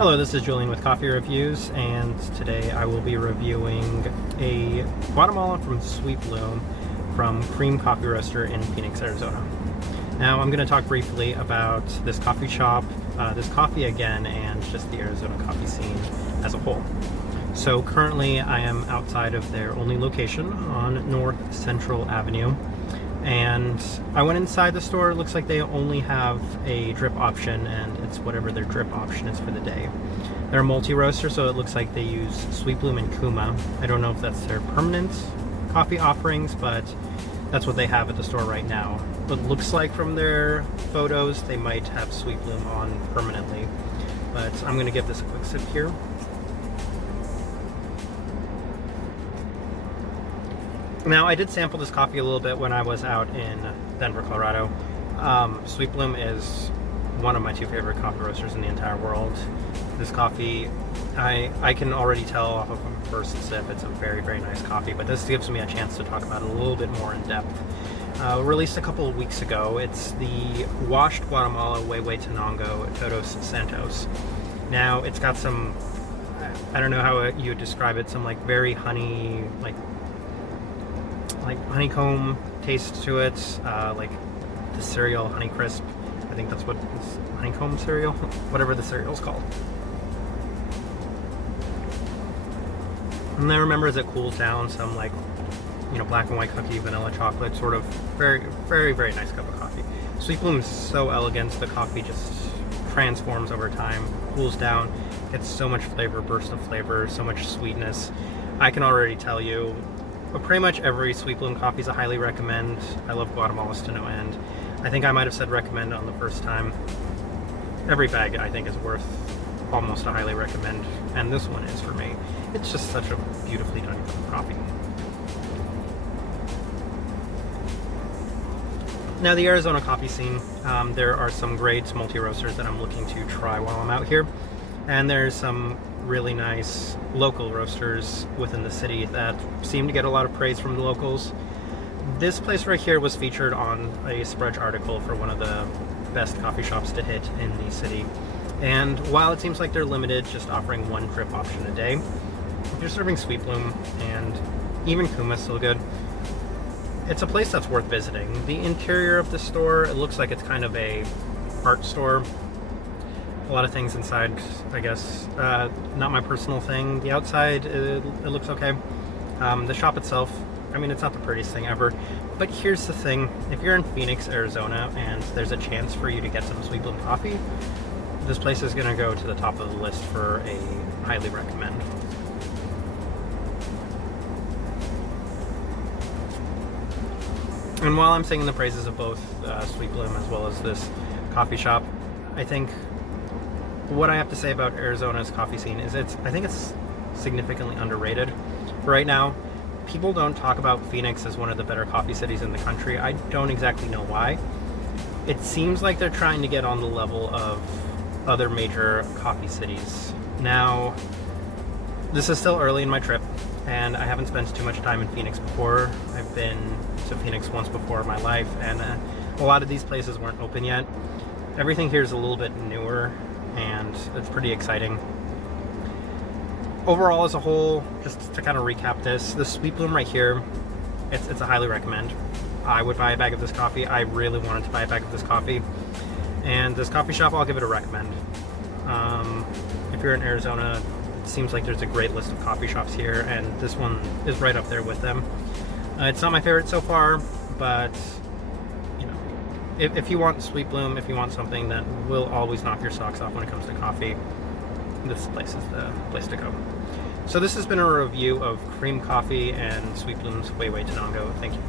Hello, this is Julian with Coffee Reviews, and today I will be reviewing a Guatemala from Sweet Bloom from Kream Coffee Roaster in Phoenix, Arizona. Now I'm going to talk briefly about this coffee shop, this coffee again, and just the Arizona coffee scene as a whole. So currently I am outside of their only location on North Central Avenue, and I went inside the store. It looks like they only have a drip option, and it's whatever their drip option is for the day. They're a multi-roaster, so it looks like they use Sweet Bloom and Kuma. I don't know if that's their permanent coffee offerings, but that's what they have at the store right now. It looks like from their photos they might have Sweet Bloom on permanently, but I'm going to give this a quick sip here. Now, I did sample this coffee a little bit when I was out in Denver, Colorado. Sweet Bloom is one of my two favorite coffee roasters in the entire world. This coffee, I can already tell off of the first sip, it's a very, very nice coffee, but this gives me a chance to talk about it a little bit more in depth. Released a couple of weeks ago, it's the washed Guatemala Tenango Todos Santos. Now, it's got some, I don't know how you would describe it, some like very honey, like honeycomb taste to it, like the cereal Honey Crisp. I think that's what it's, honeycomb cereal, whatever the cereal's called. And I remember as it cools down, some like, you know, black and white cookie, vanilla chocolate, sort of very, very, very nice cup of coffee. Sweet Bloom is so elegant, the coffee just transforms over time, cools down, gets so much flavor, burst of flavor, so much sweetness. I can already tell you, but pretty much every Sweet Bloom coffee is a highly recommend. I love Guatemala's to no end. I think I might have said recommend on the first time. Every bag I think is worth almost a highly recommend, and this one is for me. It's just such a beautifully done cup of coffee. Now, the Arizona coffee scene, there are some great multi-roasters that I'm looking to try while I'm out here, and there's some really nice local roasters within the city that seem to get a lot of praise from the locals. This place right here was featured on a Spread article for one of the best coffee shops to hit in the city. And while it seems like they're limited, just offering one drip option a day, if you're serving Sweet Bloom and even Kuma is still good, it's a place that's worth visiting. The interior of the store, it looks like it's kind of a art store. A lot of things inside, I guess, not my personal thing. The outside, it looks okay. The shop itself, I mean, it's not the prettiest thing ever. But here's the thing, if you're in Phoenix, Arizona, and there's a chance for you to get some Sweet Bloom coffee, this place is gonna go to the top of the list for a highly recommend. And while I'm singing the praises of both Sweet Bloom as well as this coffee shop, I think what I have to say about Arizona's coffee scene is I think it's significantly underrated. Right now, people don't talk about Phoenix as one of the better coffee cities in the country. I don't exactly know why. It seems like they're trying to get on the level of other major coffee cities. Now, this is still early in my trip, and I haven't spent too much time in Phoenix before. I've been to Phoenix once before in my life, and a lot of these places weren't open yet. Everything here is a little bit newer, and it's pretty exciting. Overall, as a whole, just to kind of recap this Sweet Bloom right here, it's a highly recommend. I would buy a bag of this coffee. I really wanted to buy a bag of this coffee. And this coffee shop, I'll give it a recommend. If you're in Arizona, it seems like there's a great list of coffee shops here, and this one is right up there with them. It's not my favorite so far, but if you want Sweet Bloom, if you want something that will always knock your socks off when it comes to coffee, this place is the place to go. So this has been a review of Kream Coffee and Sweet Bloom's Tenango. Thank you.